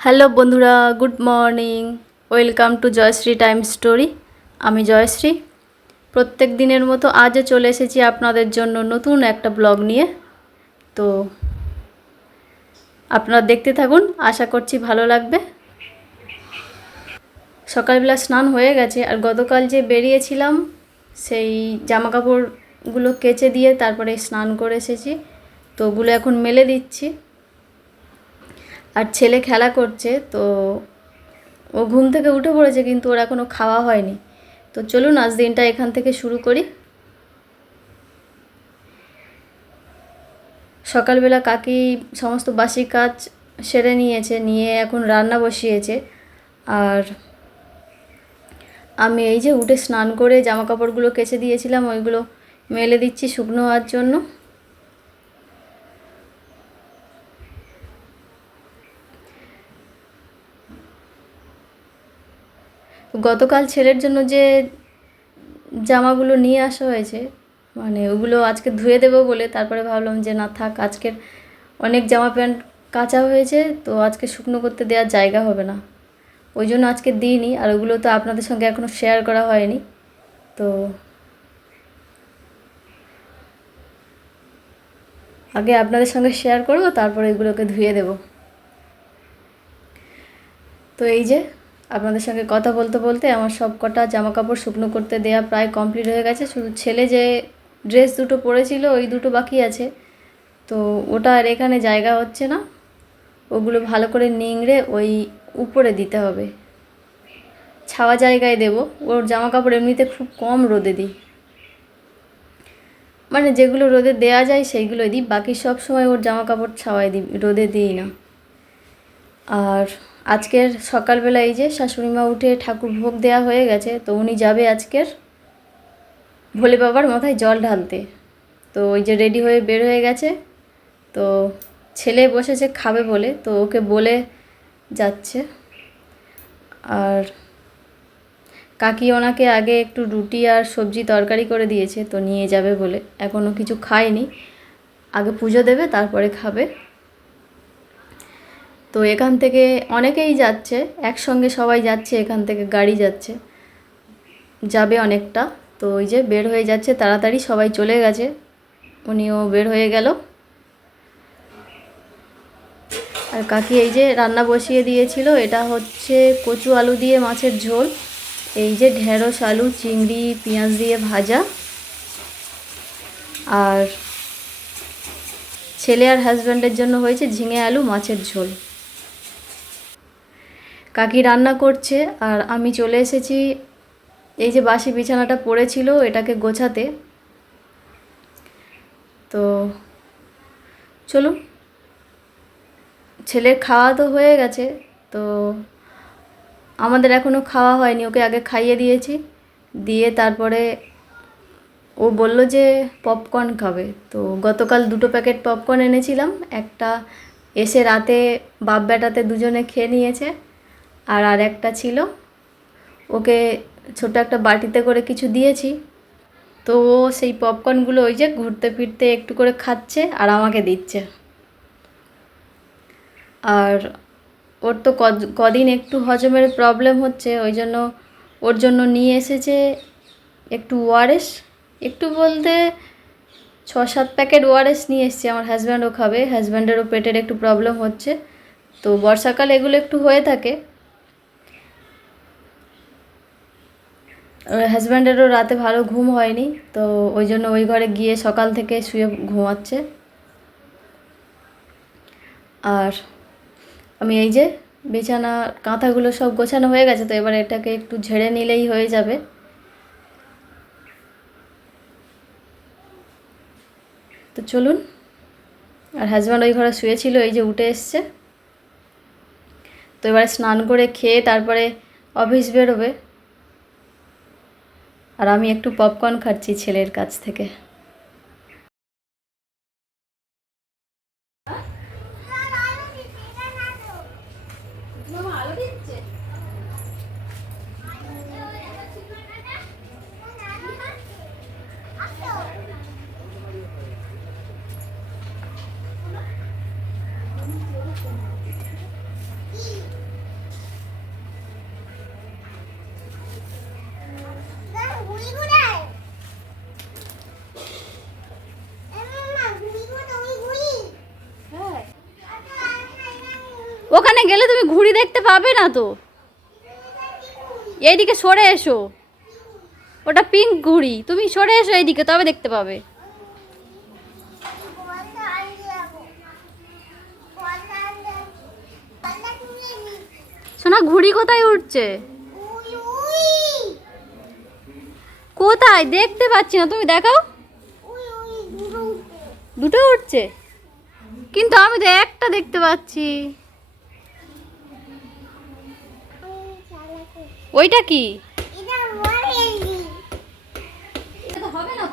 Hello বন্ধুরা, good morning. Welcome to Joyshree time story. আমি জয়শ্রী। প্রত্যেক দিনের মতো আজও চলে এসেছি আপনাদের জন্য নতুন একটা ব্লগ নিয়ে। তো আপনারা দেখতে থাকুন, আশা করছি ভালো লাগবে। সকালবেলা স্নান হয়ে গেছে, আর গতকাল যে বেরিয়েছিলাম, সেই জামা কাপড়গুলো কেচে দিয়ে তারপরে স্নান করে এসেছি। তো ওগুলো এখন মেলে দিচ্ছি। আর ছেলে খেলা করছে, তো ও ঘুম থেকে উঠে পড়েছে কিন্তু ওর এখনও খাওয়া হয়নি। তো চলুন, আজ দিনটা এখান থেকে শুরু করি। সকালবেলা কাকি সমস্ত বাসি কাজ সেরে নিয়েছে, নিয়ে এখন রান্না বসিয়েছে। আর আমি এই যে উঠে স্নান করে জামা কাপড়গুলো কেচে দিয়েছিলাম, ওইগুলো মেলে দিচ্ছি শুকনো হওয়ার জন্য। গতকাল ছেলের জন্য যে জামাগুলো নিয়ে আসা হয়েছে মানে ওগুলো আজকে ধুয়ে দেবো বলে তারপরে ভাবলাম যে না থাক, আজকের অনেক জামা প্যান্ট কাঁচা হয়েছে, তো আজকে শুকনো করতে দেওয়ার জায়গা হবে না। ওই জন্য আজকে দিইনি, আর ওগুলো তো আপনাদের সঙ্গে এখনও শেয়ার করা হয়নি। তো আগে আপনাদের সঙ্গে শেয়ার করব, তারপরে এগুলোকে ধুয়ে দেব। তো এই যে আপনাদের সঙ্গে কথা বলতে বলতে আমার সব কটা জামা কাপড় শুকনো করতে দেয়া প্রায় কমপ্লিট হয়ে গেছে। শুধু ছেলে যে ড্রেস দুটো পরেছিল, ওই দুটো বাকি আছে। তো ওটা আর এখানে জায়গা হচ্ছে না। ওগুলো ভালো করে নিংড়ে ওই উপরে দিতে হবে। ছাওয়া জায়গায় দেব। ওর জামা কাপড় এমনিতে খুব কম রোদে দিই। মানে যেগুলো রোদে দেওয়া যায় সেইগুলো দিই। বাকি সব সময় ওর জামা কাপড় ছাওয়াই দিই, রোদে দিই না। আর আজকের সকালবেলা এই যে শাশুড়ি মা উঠে ঠাকুর ভোগ দেওয়া হয়ে গেছে, তো উনি যাবে আজকের ভোলে বাবার মাথায় জল ঢালতে। তো ওই যে রেডি হয়ে বের হয়ে গেছে, তো ছেলে বসেছে খাবে বলে, তো ওকে বলে যাচ্ছে। আর কাকি ওনাকে আগে একটু রুটি আর সবজি তরকারি করে দিয়েছে, তো নিয়ে যাবে বলে। এখনও কিছু খায়নি। আগে পুজো দেবে, তারপরে খাবে। তো এখান থেকে অনেকেই যাচ্ছে, একসঙ্গে সবাই যাচ্ছে, এখান থেকে গাড়ি যাচ্ছে। যাবে অনেকটা, তো ওই যে বের হয়ে যাচ্ছে, তাড়াতাড়ি সবাই চলে গেছে। উনিও বের হয়ে গেল। আর কাকি এই যে রান্না বসিয়ে দিয়েছিল, এটা হচ্ছে কচু আলু দিয়ে মাছের ঝোল। এই যে ঢেঁড়স, আলু, চিংড়ি, পেঁয়াজ দিয়ে ভাজা। আর ছেলে আর হাজব্যান্ডের জন্য হয়েছে ঝিঙে আলু, মাছের ঝোল। কাকি রান্না করছে আর আমি চলে এসেছি। এই যে বাসি বিছানাটা পড়েছিল, এটাকে গোছাতে। তো চলুন। ছেলের খাওয়া তো হয়ে গেছে, তো আমাদের এখনও খাওয়া হয়নি, ওকে আগে খাইয়ে দিয়েছি। দিয়ে তারপরে ও বলল যে পপকর্ন খাবে। তো গতকাল দুটো প্যাকেট পপকর্ন এনেছিলাম, একটা এসে রাতে বাপ বেটাতে দুজনে খেয়ে নিয়েছে। আর আর একটা ছিল, ওকে ছোট একটা বাটিতে করে কিছু দিয়েছি। তো ও সেই পপকর্নগুলো ওই যে ঘুরতে ফিরতে একটু করে খাচ্ছে আর আমাকে দিচ্ছে। আর ওর তো কদিন একটু হজমের প্রবলেম হচ্ছে, ওই জন্য ওর জন্য নিয়ে এসেছে একটু ওয়ারেস। একটু বলতে ছ, সাত প্যাকেট ওয়ারেস নিয়ে এসেছি, আমার হাজব্যান্ডও খাবে হাজব্যান্ডেরও পেটের একটু প্রবলেম হচ্ছে। তো বর্ষাকাল এগুলো একটু হয়ে থাকে হাজব্যান্ডেরও রাতে ভালো ঘুম হয়নি, তো ওই জন্য ওই ঘরে গিয়ে সকাল থেকে শুয়ে ঘুমাচ্ছে। আর আমি এই যে বিছানা, কাঁথাগুলো সব গোছানো হয়ে গেছে, তো এবার এটাকে একটু ঝেড়ে নিলেই হয়ে যাবে। তো চলুন, আর হাজব্যান্ড ওই ঘরে শুয়েছিল, এই যে উঠে এসছে। তো এবারে স্নান করে খেয়ে তারপরে অফিস বেরোবে। আর আমি একটু পপকর্ন খাচ্ছি ছেলের কাছ থেকে। গেলে তুমি ঘুড়ি দেখতে পাবে না তো। এইদিকে সরে এসো। ওটা পিঙ্ক ঘুড়ি। তুমি সরে এসো এইদিকে, তবে দেখতে পাবে। সোনা, ঘুড়ি কোথায় উঠছে কোথায়? দেখতে পাচ্ছি না। তুমি দেখাও। দুটো উঠছে কিন্তু আমি তো একটা দেখতে পাচ্ছি। ওইটা কি? হবে না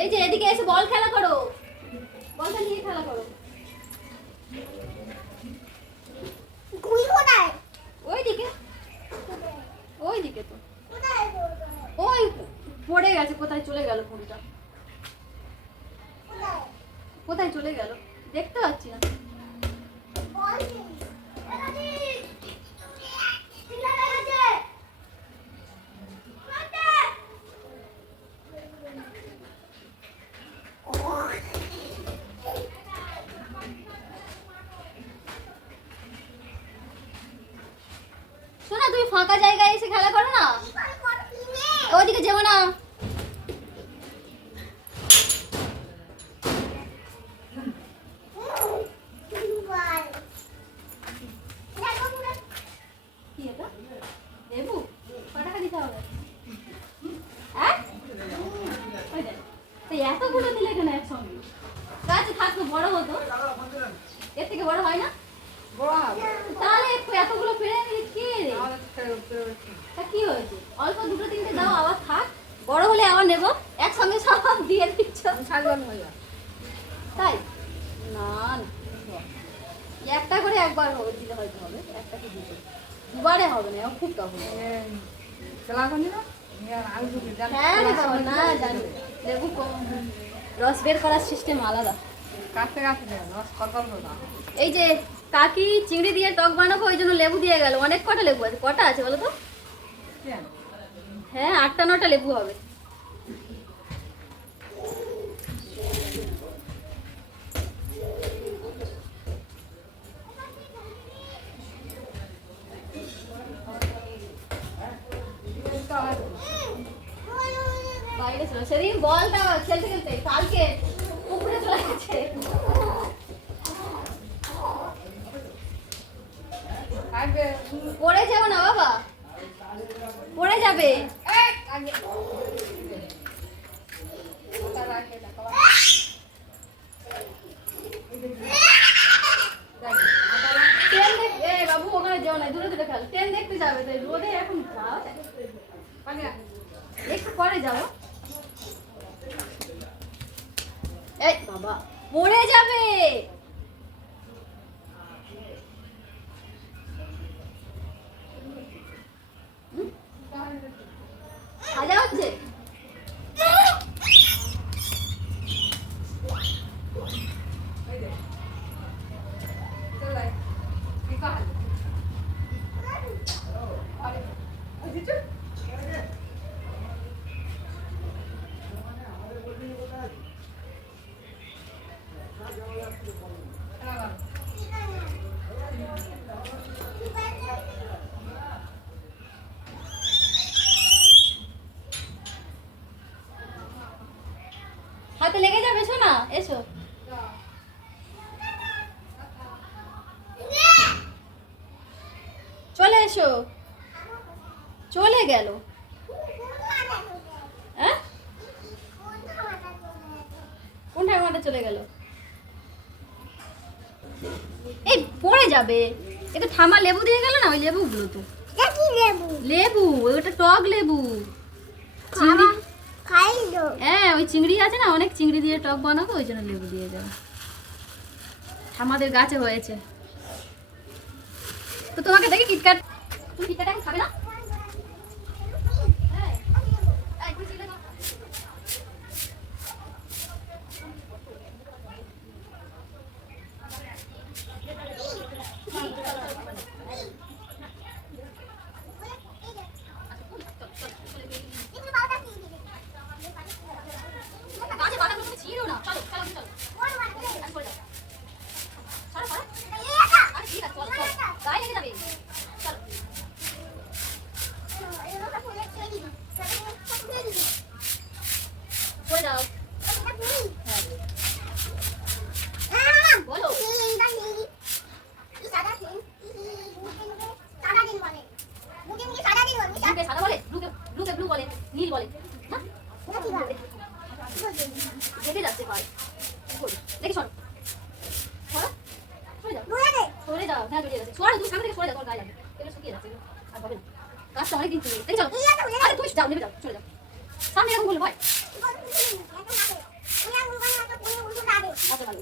এই যে এদিকে এসে বল খেলা করো। পড়ে গেছে, কোথায় চলে গেল ফোনটা? কোথায় চলে গেল? দেখতে পাচ্ছি না। শোনা, তুমি ফাঁকা জায়গায় এসে খেলা করো না? ওইদিকে যেও না। হ্যাঁ? এতগুলো দিলে কেন একসঙ্গে? গাছে থাকতো বড় হতো। এর থেকে বড় হয় না? তাহলে এতগুলো ফেলে নিলে কি কি হয়েছে? অল্প দুটো তিনটে দাও আবার থাক। বড় হলে আবার নেব। একসঙ্গে সব দিয়ে দিচ্ছ। তাই? না একটা করে একবার হবে দিলে হয়তো হবে। একটা কি দুটো? দুবারে হবে না খুব তখন হ্যাঁ না জানি। লেবু রস বের করার সিস্টেম আলাদা। এই যে কাকি চিংড়ি দিয়ে টক বানাবো ওই জন্য লেবু দিয়ে গেল। অনেক কটা লেবু আছে? কটা আছে বলো তো? হ্যাঁ আটটা নটা লেবু হবে। সেদিন বলটা খেলতে কালকে চলে গেছে। না বাবা। পড়ে যাবে। বাবু, ওখানে যেও না, দূরে দূরে খেল। ট্রেন দেখতে যাবে তো এই রোদে এখন যাও। একটু পরে যাব। এই বাবা, পড়ে যাবে হুম? সাজা হচ্ছে হাতে লেগে যাবে শোনা এসো চলে এসো চলে গেল। হ্যাঁ? কোন ঠাকুমাটা চলে গেল? এই পড়ে যাবে। এটা ঠামা লেবু দিয়ে গেল না ওই লেবুগুলো তো? লেবু। ওটা টক লেবু। হ্যাঁ ওই চিংড়ি আছে না অনেক চিংড়ি দিয়ে টক বানাবো ওই জন্য লেবু দিয়ে যাব আমাদের গাছে হয়েছে। তো তোমাকে দেখি কিটকাট তুমি কিটকাট খাবে না? ঘাড় বেরিয়ে যাচ্ছে সামনে যাও তোমার গায়ে এরকম বলে ভয় আচ্ছা ভালো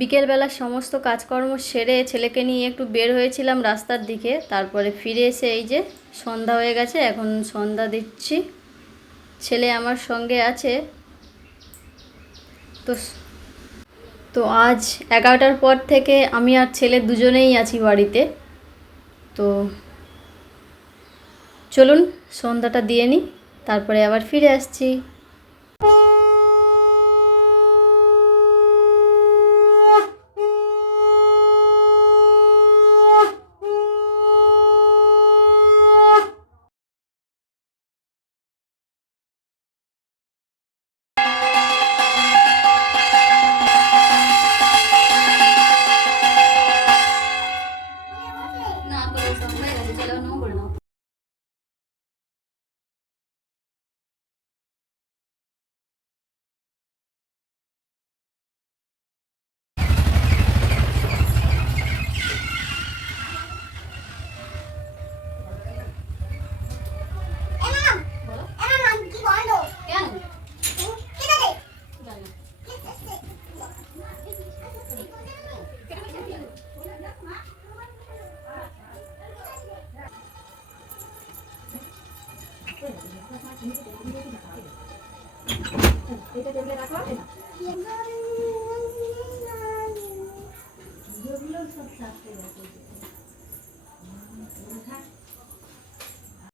বিকেলবেলা সমস্ত কাজকর্ম সেরে ছেলেকে নিয়ে একটু বের হয়েছিলাম রাস্তার দিকে, তারপরে ফিরে এসে এই যে সন্ধ্যা হয়ে গেছে, এখন সন্ধ্যা দিচ্ছি। ছেলে আমার সঙ্গে আছে। তো তো আজ এগারোটার পর থেকে আমি আর ছেলে দুজনেই আছি বাড়িতে। তো চলুন, সন্ধ্যাটা দিয়ে নিই, তারপরে আবার ফিরে আসছি।